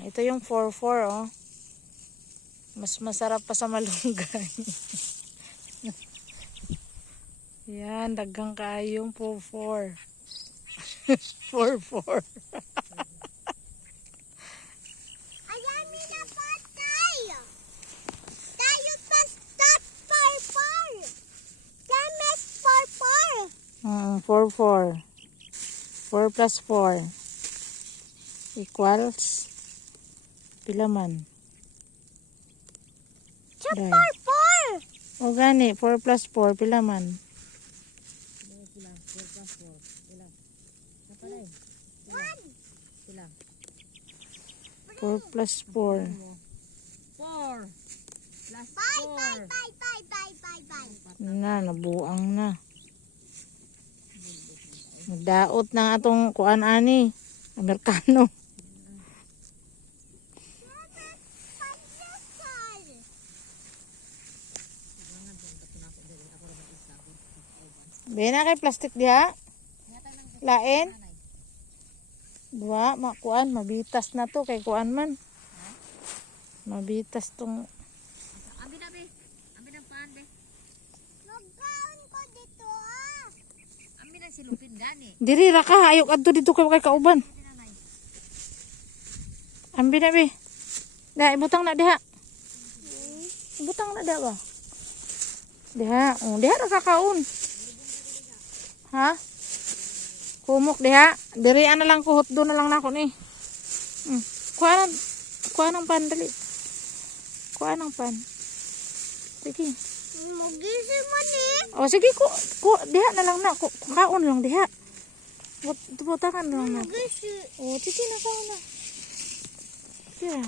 Ito yung 4-4 oh. Mas masarap pa sa malunggay. Yan, dagang kayo yung 4-4. 4-4. Ayan na patay. Tayo pa stop 4-4. Kames 4-4. 4-4. 4 plus 4 equals pila man? Sa Dai. 4-4. O gani, 4 plus 4 pila man? 4 plus 4. 4 plus Bye, 4. bye, bye, bye, bye, bye, bye. Na, nabuang na. Nagdaot na atong kuan ani, Amerikano. Bena kay plastic diha. Lain. Dua, makuan, mabitas na to kay kuan man. Mabitas tong Ambil na be. Ambil ng paan be. Magkaon ko dito ah. Ambil na silupin gani. diri ra ka ayok adto dito kay kauban. Ambil na be. Da ibutang na diha. Ibutang na diha ba? Diha, oh diha ra ka kaon. Ha? Humok diha. Diri ana lang kuhot do na lang nako ni. Kuha ng pan dali. Kuha ng pan. Sige. Magising man eh. O sige ko diha na lang na. Kaon lang diha. Butakan lang na. Magising. O sige na kaon na. Sige.